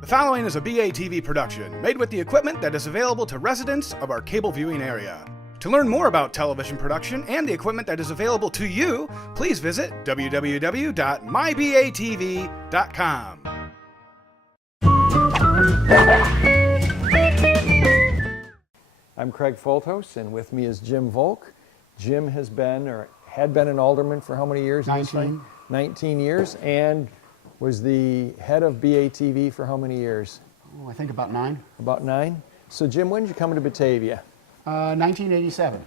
The following is a BATV production, made with the equipment that is available to residents of our cable viewing area. To learn more about television production and the equipment that is available to you, please visit www.mybatv.com. I'm Craig Foltos, and with me is Jim Volk. Jim has been, or had been, an alderman for how many years? 19. 19 years, and was the head of BATV for how many years? Oh, I think about 9. About 9? So Jim, when did you come to Batavia? 1987.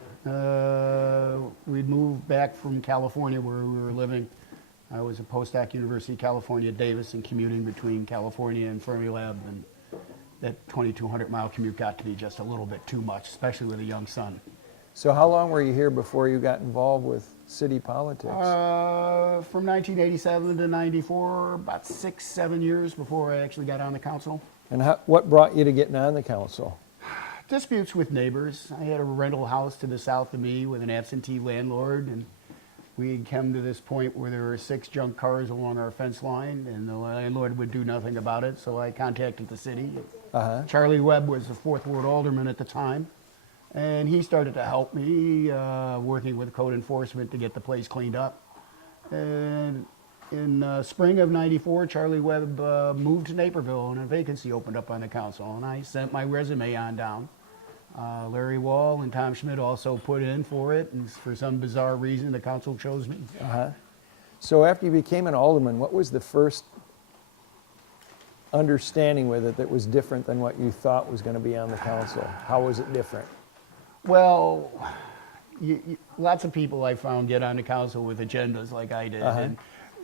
We'd moved back from California where we were living. I was at Postdoc University, California, Davis, and commuting between California and Fermilab, and that 2,200-mile commute got to be just a little bit too much, especially with a young son. So how long were you here before you got involved with city politics? From 1987 to 94, about 6-7 years before I actually got on the council. And what brought you to getting on the council? Disputes with neighbors. I had a rental house to the south of me with an absentee landlord, and we had come to this point where there were 6 junk cars along our fence line, and the landlord would do nothing about it, so I contacted the city. Charlie Webb was the 4th Ward Alderman at the time, and he started to help me working with code enforcement to get the place cleaned up. And in spring of 94, Charlie Webb moved to Naperville, and a vacancy opened up on the council, and I sent my resume on down. Larry Wall and Tom Schmidt also put in for it, and for some bizarre reason, the council chose me. So after you became an alderman, what was the first understanding with it that was different than what you thought was going to be on the council? How was it different? Well, lots of people I found get on the council with agendas like I did, and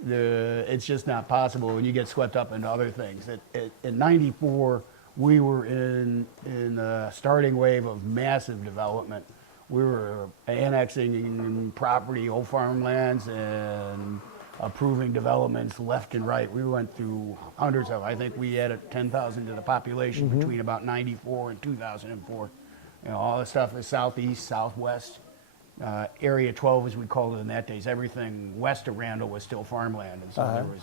it's just not possible, and you get swept up into other things. In 94, we were in a starting wave of massive development. We were annexing property, old farmlands, and approving developments left and right. We went through hundreds of, I think we added 10,000 to the population between about 94 and 2004. You know, all the stuff is southeast, southwest. Area 12, as we called it in that days, everything west of Randall was still farmland. And so there was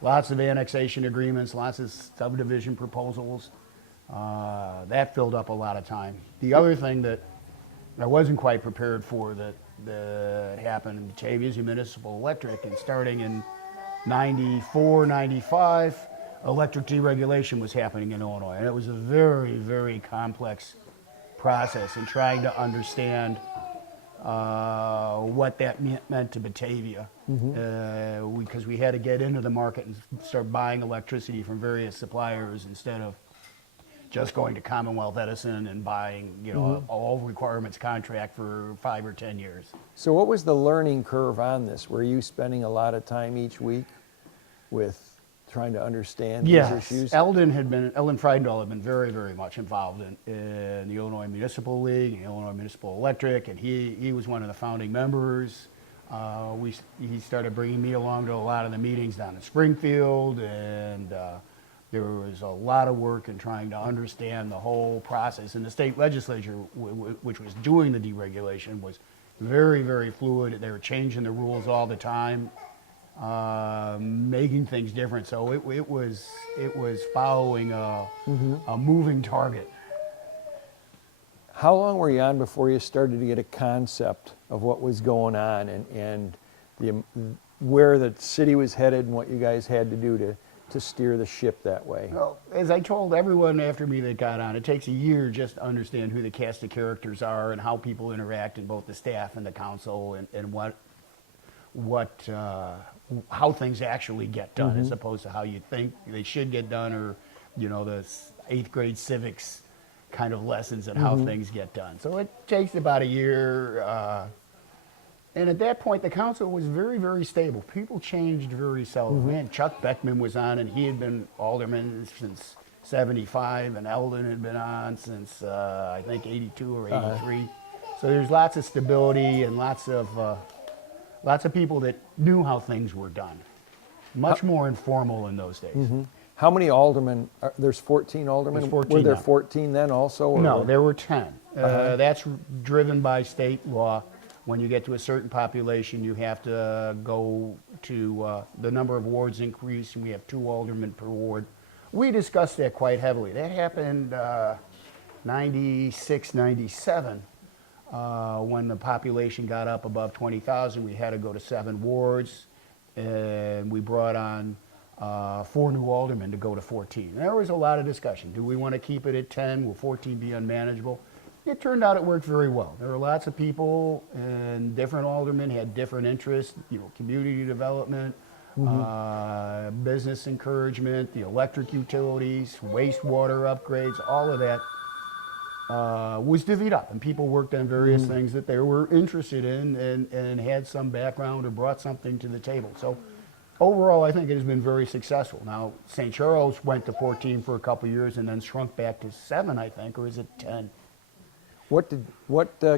lots of annexation agreements, lots of subdivision proposals. That filled up a lot of time. The other thing that I wasn't quite prepared for that happened in Batavia is municipal electric, and starting in 94, 95, electric deregulation was happening in Illinois, and it was a very, very complex process in trying to understand what that meant to Batavia, because we had to get into the market and start buying electricity from various suppliers instead of just going to Commonwealth Edison and buying, all requirements contract for 5 or 10 years. So what was the learning curve on this? Were you spending a lot of time each week with trying to understand these issues? Ellen Friedendahl had been very, very much involved in the Illinois Municipal League, and Illinois Municipal Electric, and he was one of the founding members. He started bringing me along to a lot of the meetings down in Springfield, and there was a lot of work in trying to understand the whole process. And the state legislature, which was doing the deregulation, was very, very fluid. They were changing the rules all the time, making things different. So it was following a moving target. How long were you on before you started to get a concept of what was going on and where the city was headed and what you guys had to do to steer the ship that way? Well, as I told everyone after me that got on, it takes a year just to understand who the cast of characters are and how people interact in both the staff and the council, and how things actually get done, as opposed to how you think they should get done, or the 8th grade civics kind of lessons and how things get done. So it takes about a year. And at that point, the council was very, very stable. People changed very seldom. And Chuck Beckman was on, and he had been alderman since 75, and Eldon had been on since, I think, 82 or 83. So there's lots of stability and lots of people that knew how things were done. Much more informal in those days. How many aldermen? There's 14 aldermen? There's 14 Were there now. 14 then also? Or? No, there were 10. That's driven by state law. When you get to a certain population, you have to go to the number of wards increase, and we have 2 aldermen per ward. We discussed that quite heavily. That happened 96, 97. When the population got up above 20,000, we had to go to 7 wards, and we brought on 4 new aldermen to go to 14. There was a lot of discussion. Do we want to keep it at 10? Will 14 be unmanageable? It turned out it worked very well. There were lots of people, and different aldermen had different interests, community development, business encouragement, the electric utilities, wastewater upgrades, all of that was divvied up, and people worked on various things that they were interested in and had some background or brought something to the table. So overall, I think it has been very successful. Now, St. Charles went to 14 for a couple years and then shrunk back to 7, I think, or is it 10? What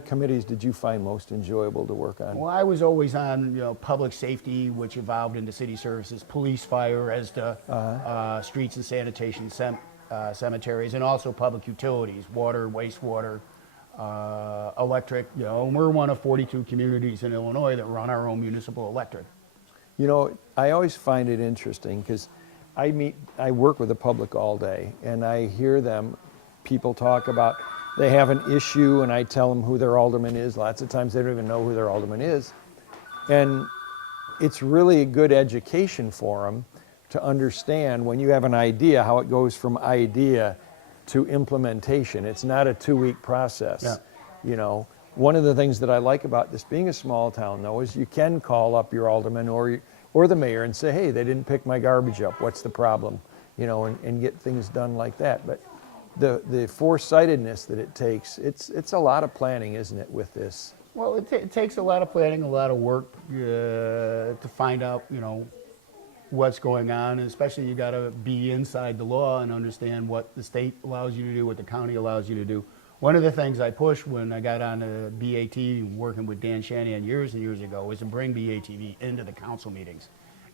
committees did you find most enjoyable to work on? Well, I was always on, public safety, which evolved into city services, police, fire, as to streets and sanitation, cemeteries, and also public utilities, water, wastewater, electric. We're one of 42 communities in Illinois that run our own municipal electric. I always find it interesting because I work with the public all day, and I hear people talk about they have an issue, and I tell them who their alderman is. Lots of times they don't even know who their alderman is. And it's really a good education for them to understand when you have an idea, how it goes from idea to implementation. It's not a 2-week process. Yeah. One of the things that I like about this being a small town, though, is you can call up your alderman or the mayor and say, hey, they didn't pick my garbage up. What's the problem? And get things done like that. But the foresightedness that it takes, it's a lot of planning, isn't it, with this? Well, it takes a lot of planning, a lot of work to find out, what's going on, and especially you got to be inside the law and understand what the state allows you to do, what the county allows you to do. One of the things I pushed when I got on the BAT, working with Dan Shanahan years and years ago, was to bring BATV into the council meetings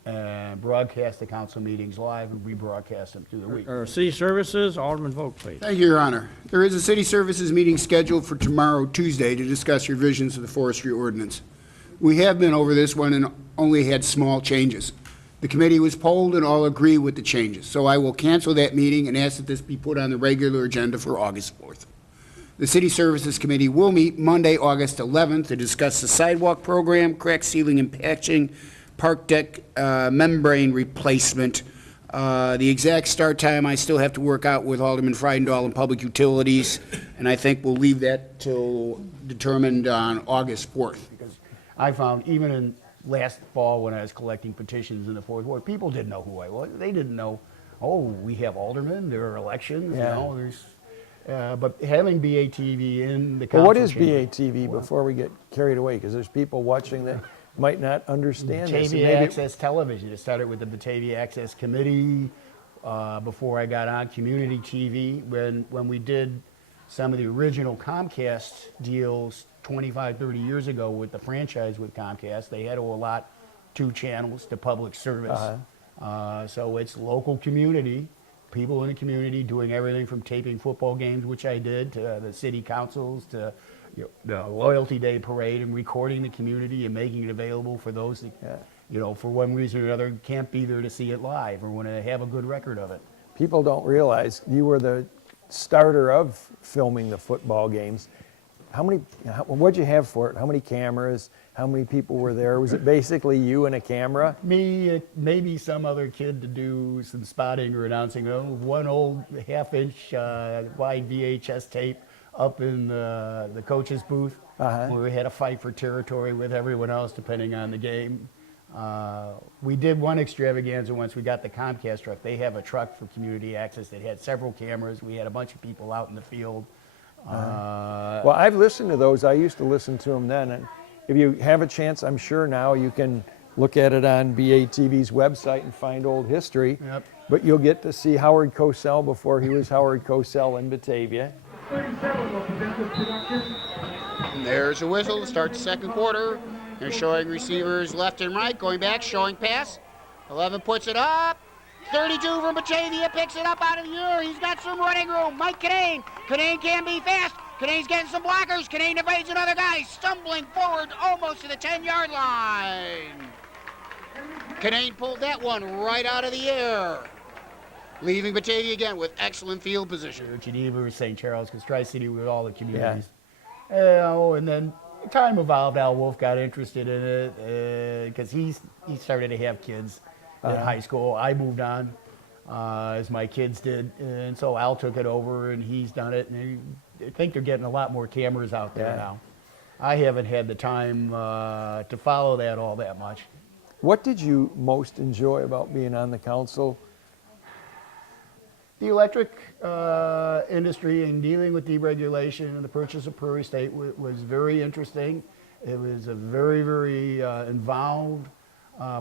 and broadcast the council meetings live and rebroadcast them through the week. City Services, Alderman Volk, please. Thank you, Your Honor. There is a City Services meeting scheduled for tomorrow, Tuesday, to discuss revisions of the forestry ordinance. We have been over this one and only had small changes. The committee was polled and all agree with the changes, so I will cancel that meeting and ask that this be put on the regular agenda for August 4th. The City Services Committee will meet Monday, August 11th to discuss the sidewalk program, crack sealing and patching, park deck membrane replacement. The exact start time I still have to work out with Alderman Freidendahl and Public Utilities, and I think we'll leave that till determined on August 4th. Because I found even in last fall when I was collecting petitions in the 4th Ward, people didn't know who I was. They didn't know, we have aldermen, there are elections, there's... but having BATV in the council Well, what is chamber, BATV before we get carried away? Because there's people watching that might not understand this. Batavia Access Television. It started with the Batavia Access Committee before I got on community TV. When we did some of the original Comcast deals 25, 30 years ago with the franchise with Comcast, they had to allot 2 channels to public service. So it's local community, people in the community doing everything from taping football games, which I did, to the city councils, to the Loyalty Day parade, and recording the community and making it available for those that, for one reason or another, can't be there to see it live or want to have a good record of it. People don't realize you were the starter of filming the football games. What'd you have for it? How many cameras? How many people were there? Was it basically you and a camera? Me, maybe some other kid to do some spotting or announcing. One old half-inch wide VHS tape up in the coach's booth, where we had a fight for territory with everyone else depending on the game. We did one extravaganza once. We got the Comcast truck. They have a truck for community access that had several cameras. We had a bunch of people out in the field. Well, I've listened to those. I used to listen to them then. And if you have a chance, I'm sure now you can look at it on BATV's website and find old history. Yep. But you'll get to see Howard Cosell before he was Howard Cosell in Batavia. And there's a whistle to start the second quarter. They're showing receivers left and right, going back, showing pass. 11 puts it up. 32 from Batavia picks it up out of the air. He's got some running room. Mike Canane. Canane can be fast. Canane's getting some blockers. Canane evades another guy, stumbling forward almost to the 10-yard line. Canane pulled that one right out of the air. leaving Batavia again with excellent field position. Geneva or St. Charles, because Tri-City with all the communities. And then time evolved. Al Wolf got interested in it because he started to have kids in high school. I moved on as my kids did, and so Al took it over, and he's done it. And I think they're getting a lot more cameras out there now. I haven't had the time to follow that all that much. What did you most enjoy about being on the council? The electric industry and dealing with deregulation and the purchase of Prairie State was very interesting. It was a very, very involved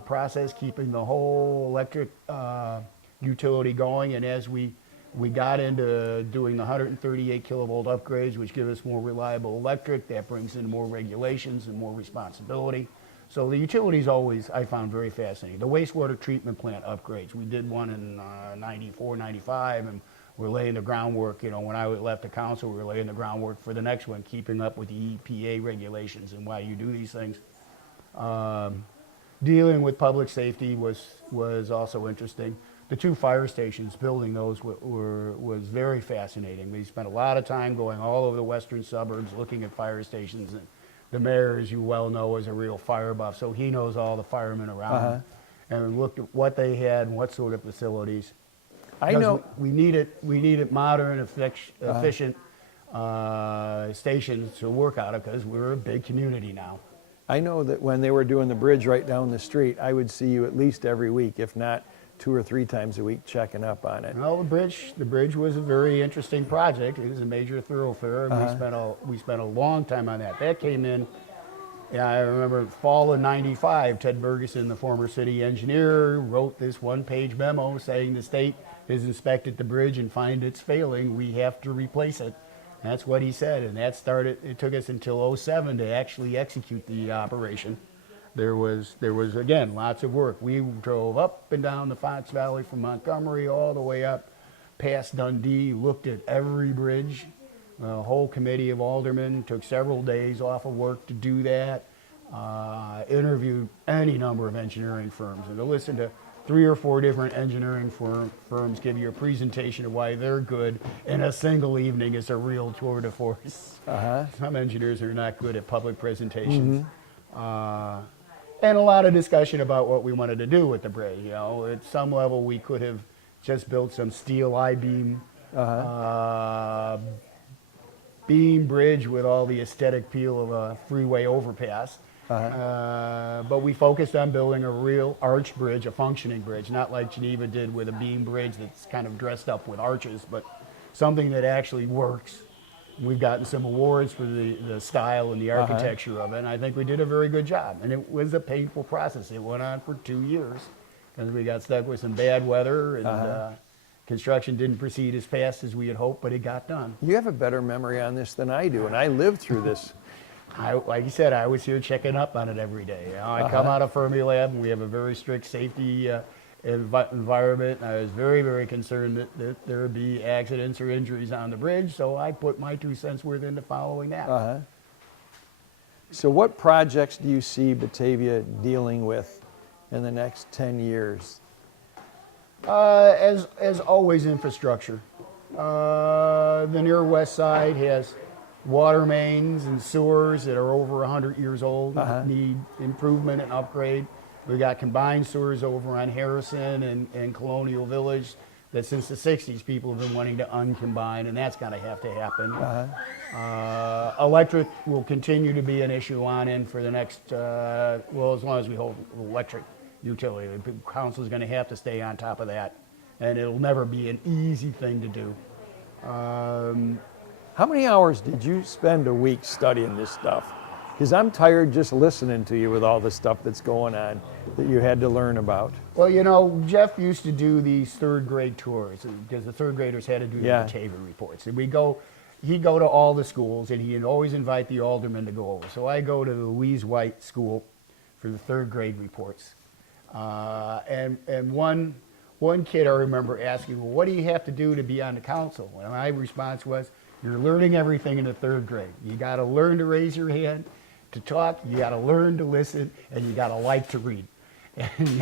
process, keeping the whole electric utility going. And as we got into doing the 138 kilovolt upgrades, which give us more reliable electric, that brings in more regulations and more responsibility. So the utilities always, I found very fascinating. The wastewater treatment plant upgrades, we did one in 94, 95, and we're laying the groundwork. You know, when I left the council, we were laying the groundwork for the next one, keeping up with the EPA regulations and why you do these things. Dealing with public safety was also interesting. The 2 fire stations, building those was very fascinating. We spent a lot of time going all over the western suburbs looking at fire stations. And the mayor, as you well know, is a real fire buff, so he knows all the firemen around. And we looked at what they had and what sort of facilities. I know we needed modern, efficient stations to work out of, because we're a big community now. I know that when they were doing the bridge right down the street, I would see you at least every week, if not 2 or 3 times a week, checking up on it. Well, the bridge was a very interesting project. It was a major thoroughfare, and we spent a long time on that. That came in, I remember fall of '95. Ted Bergeson, the former city engineer, wrote this 1-page memo saying the state has inspected the bridge and find it's failing. We have to replace it. That's what he said, and that started. It took us until '07 to actually execute the operation. There was again lots of work. We drove up and down the Fox Valley from Montgomery all the way up past Dundee, looked at every bridge. A whole committee of aldermen took several days off of work to do that. Interviewed any number of engineering firms, and to listen to 3 or 4 different engineering firms give you a presentation of why they're good in a single evening is a real tour de force. Some engineers are not good at public presentations. And a lot of discussion about what we wanted to do with the bridge. You know, at some level we could have just built some steel I-beam beam bridge with all the aesthetic appeal of a freeway overpass. But we focused on building a real arch bridge, a functioning bridge, not like Geneva did with a beam bridge that's kind of dressed up with arches, but something that actually works. We've gotten some awards for the style and the architecture of it, and I think we did a very good job. And it was a painful process. It went on for 2 years because we got stuck with some bad weather, and construction didn't proceed as fast as we had hoped, but it got done. You have a better memory on this than I do, and I lived through this. Like you said, I was here checking up on it every day. You know, I come out of Fermilab, and we have a very strict safety environment. And I was very, very concerned that there would be accidents or injuries on the bridge, so I put my 2 cents worth into following that. So what projects do you see Batavia dealing with in the next 10 years? As always, infrastructure. The near west side has water mains and sewers that are over 100 years old, need improvement and upgrade. We got combined sewers over on Harrison and Colonial Village that since the 60s people have been wanting to uncombine, and that's going to have to happen. Electric will continue to be an issue on in for the next, well, as long as we hold electric utility. The council is going to have to stay on top of that, and it'll never be an easy thing to do. How many hours did you spend a week studying this stuff? Because I'm tired just listening to you with all the stuff that's going on that you had to learn about. Well, you know, Jeff used to do these 3rd grade tours because the 3rd graders had to do the Batavia reports. And he'd go to all the schools, and he'd always invite the alderman to go over. So I go to the Louise White School for the 3rd grade reports. And one kid I remember asking, well, what do you have to do to be on the council? And my response was, you're learning everything in the 3rd grade. You got to learn to raise your hand, to talk, you got to learn to listen, and you got to like to read. And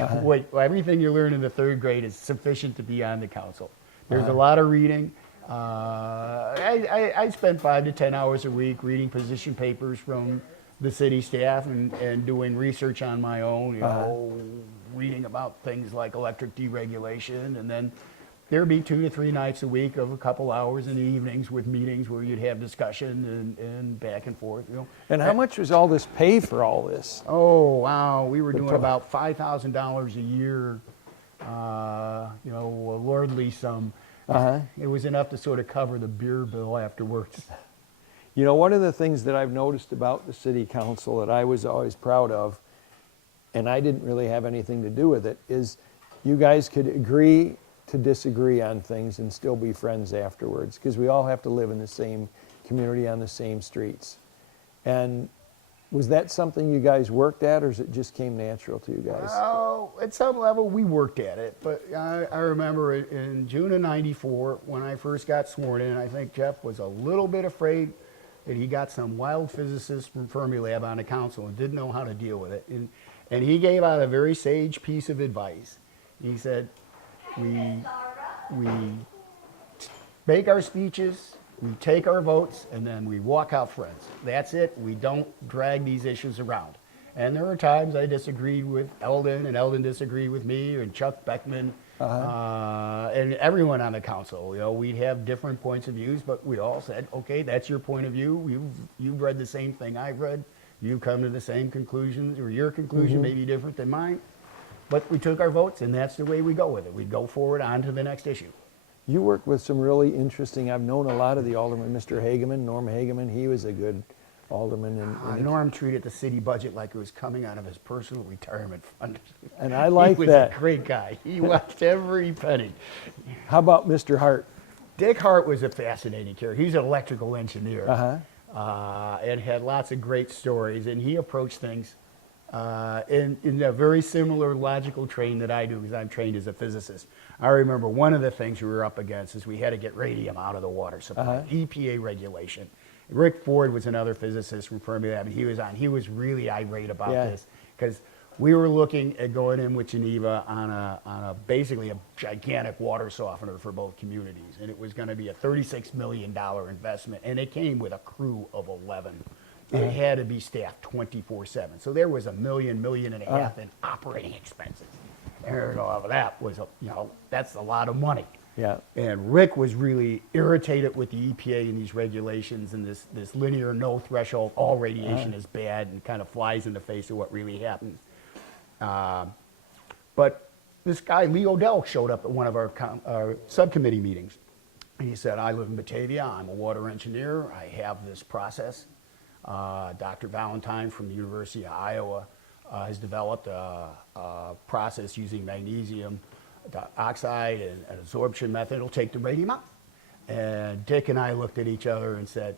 everything you learn in the third grade is sufficient to be on the council. There's a lot of reading. I spend 5 to 10 hours a week reading position papers from the city staff and doing research on my own, reading about things like electric deregulation, and then there'd be 2 to 3 nights a week of a couple hours in the evenings with meetings where you'd have discussion and back and forth. And how much was all this pay for all this? Oh, wow, we were doing about $5,000 a year, a lordly sum. It was enough to sort of cover the beer bill afterwards. You know, one of the things that I've noticed about the city council that I was always proud of, and I didn't really have anything to do with it, is you guys could agree to disagree on things and still be friends afterwards, because we all have to live in the same community on the same streets. And was that something you guys worked at, or is it just came natural to you guys? Oh, at some level we worked at it, but I remember in June of '94 when I first got sworn in, I think Jeff was a little bit afraid that he got some wild physicist from Fermilab on the council and didn't know how to deal with it. And he gave out a very sage piece of advice. He said, we make our speeches, we take our votes, and then we walk out friends. That's it. We don't drag these issues around. And there are times I disagreed with Eldon, and Eldon disagreed with me, and Chuck Beckman, and everyone on the council. We'd have different points of views, but we all said, okay, that's your point of view. You've read the same thing I've read. You've come to the same conclusions, or your conclusion may be different than mine. But we took our votes, and that's the way we go with it. We go forward on to the next issue. You worked with some really interesting, I've known a lot of the aldermen, Mr. Hageman, Norm Hageman, he was a good alderman. And Norm treated the city budget like it was coming out of his personal retirement fund. And I like that. He was a great guy. He watched every penny. How about Mr. Hart? Dick Hart was a fascinating character. He was an electrical engineer and had lots of great stories. And he approached things in a very similar logical train that I do, because I'm trained as a physicist. I remember one of the things we were up against is we had to get radium out of the water supply, EPA regulation. Rick Ford was another physicist from Fermilab, and he was really irate about this, because we were looking at going in with Geneva on basically a gigantic water softener for both communities, and it was going to be a $36 million investment, and it came with a crew of 11. It had to be staffed 24/7. So there was $1 million, $1.5 million in operating expenses. And all of that was, that's a lot of money. Yeah. And Rick was really irritated with the EPA and these regulations and this linear no threshold, all radiation is bad, and kind of flies in the face of what really happens. But this guy, Lee Odell, showed up at one of our subcommittee meetings. And he said, I live in Batavia, I'm a water engineer, I have this process. Dr. Valentine from the University of Iowa has developed a process using magnesium oxide and an absorption method. It'll take the radium out. And Dick and I looked at each other and said,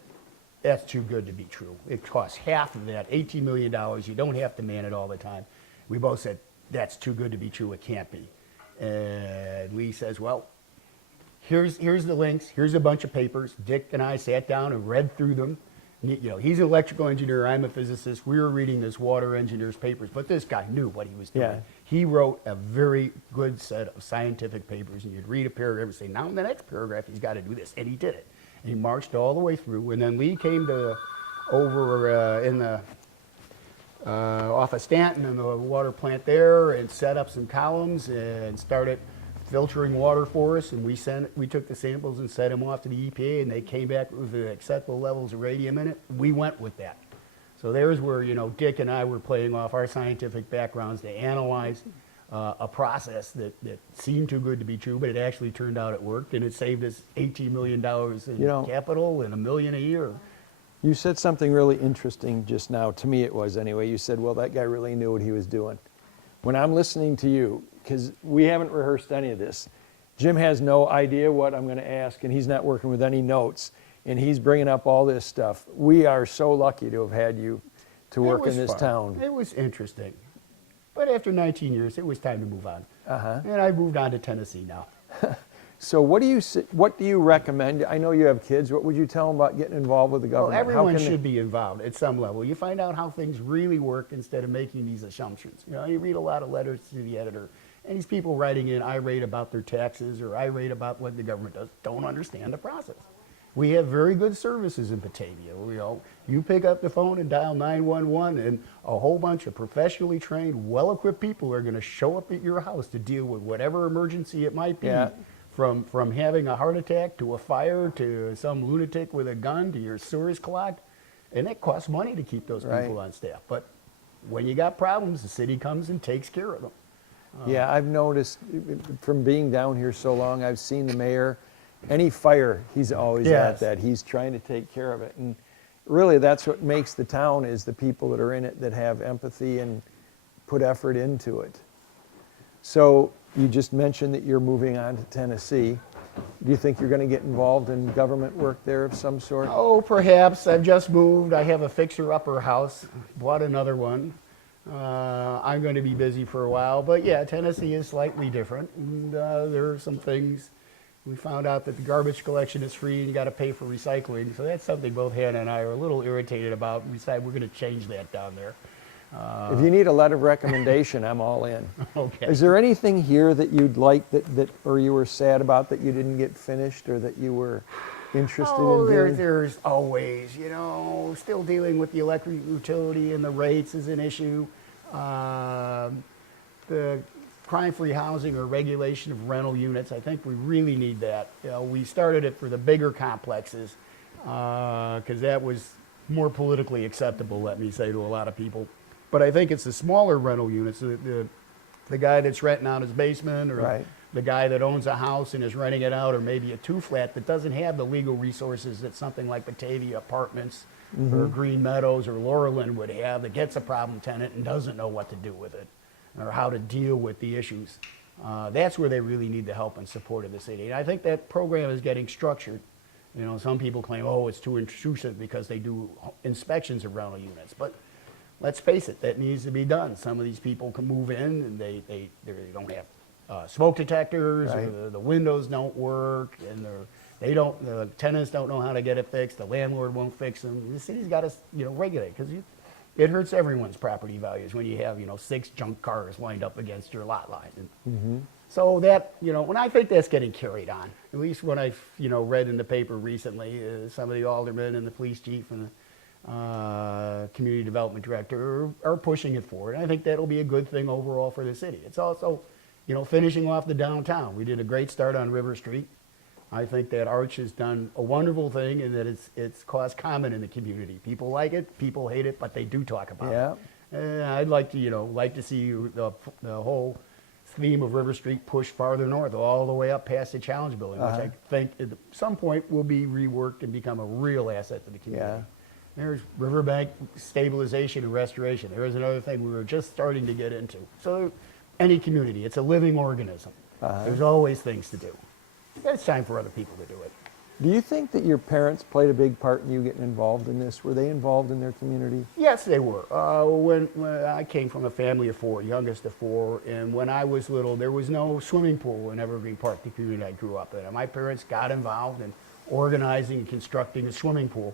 that's too good to be true. It costs half of that, $18 million. You don't have to man it all the time. We both said, that's too good to be true. It can't be. And Lee says, well, here's the links. Here's a bunch of papers. Dick and I sat down and read through them. He's an electrical engineer, I'm a physicist. We were reading this water engineer's papers, but this guy knew what he was doing. Yeah. He wrote a very good set of scientific papers, and you'd read a paragraph and say, now in the next paragraph, he's got to do this, and he did it. And he marched all the way through, and then Lee came over in the off of Stanton in the water plant there and set up some columns and started filtering water for us, and we took the samples and sent them off to the EPA, and they came back with the acceptable levels of radium in it. We went with that. So there's where Dick and I were playing off our scientific backgrounds to analyze a process that seemed too good to be true, but it actually turned out it worked, and it saved us $18 million in capital and $1 million a year. You said something really interesting just now, to me it was anyway. You said, well, that guy really knew what he was doing. When I'm listening to you, because we haven't rehearsed any of this, Jim has no idea what I'm going to ask, and he's not working with any notes, and he's bringing up all this stuff. We are so lucky to have had you to work in this town. It was interesting. But after 19 years, it was time to move on. And I moved on to Tennessee now. So what do you recommend? I know you have kids. What would you tell them about getting involved with the Well, government? everyone should be involved at some level. You find out how things really work instead of making these assumptions. You know, you read a lot of letters to the editor, and these people writing in irate about their taxes or irate about what the government does don't understand the process. We have very good services in Batavia. You know, you pick up the phone and dial 911, and a whole bunch of professionally trained, well-equipped people are going to show up at your house to deal with whatever emergency it might be. Yeah. From having a heart attack to a fire to some lunatic with a gun to your sewers clogged. And it costs money to keep those Right. people on staff. But when you got problems, the city comes and takes care of them. Yeah, I've noticed from being down here so long, I've seen the mayor, any fire, he's always Yes. at that. He's trying to take care of it. And really, that's what makes the town, is the people that are in it that have empathy and put effort into it. So you just mentioned that you're moving on to Tennessee. Do you think you're going to get involved in government work there of some sort? Oh, perhaps. I've just moved. I have a fixer-upper house. Bought another one. I'm going to be busy for a while. But yeah, Tennessee is slightly different. And there are some things. We found out that the garbage collection is free and you got to pay for recycling. So that's something both Hannah and I are a little irritated about. We decided we're going to change that down there. If you need a letter of recommendation, I'm all in. Okay. Is there anything here that you'd like that or you were sad about that you didn't get finished or that you were interested in doing? There's always, you know, still dealing with the electric utility and the rates is an issue. The crime-free housing or regulation of rental units, I think we really need that. You know, we started it for the bigger complexes because that was more politically acceptable, let me say, to a lot of people. But I think it's the smaller rental units, the guy that's renting out his basement or Right. the guy that owns a house and is renting it out, or maybe a two-flat that doesn't have the legal resources that something like Batavia Apartments or Green Meadows or Laurelland would have, that gets a problem tenant and doesn't know what to do with it or how to deal with the issues. That's where they really need the help and support of the city. And I think that program is getting structured. You know, some people claim, oh, it's too intrusive because they do inspections of rental units. But let's face it, that needs to be done. Some of these people can move in and they don't have smoke detectors, Right. or the windows don't work, and the tenants don't know how to get it fixed. The landlord won't fix them. The city's got to, you know, regulate, because it hurts everyone's property values when you have, you know, 6 junk cars lined up against your lot line. And so that, you know, and I think that's getting carried on. At least when I've, you know, read in the paper recently, some of the aldermen and the police chief and the community development director are pushing it forward. And I think that'll be a good thing overall for the city. It's also, you know, finishing off the downtown. We did a great start on River Street. I think that Arch has done a wonderful thing, and that it's caused comment in the community. People like it, people hate it, but they do talk about it. And I'd like to, you know, see the whole theme of River Street pushed farther north, all the way up past the Challenge Building, which I think at some point will be reworked and become a real asset to the community. Yeah. There's riverbank stabilization and restoration. There is another thing we were just starting to get into. So any community, it's a living organism. There's always things to do. It's time for other people to do it. Do you think that your parents played a big part in you getting involved in this? Were they involved in their community? Yes, they were. When I came from a family of 4, youngest of 4, and when I was little, there was no swimming pool in Evergreen Park, the community I grew up in. And my parents got involved in organizing and constructing a swimming pool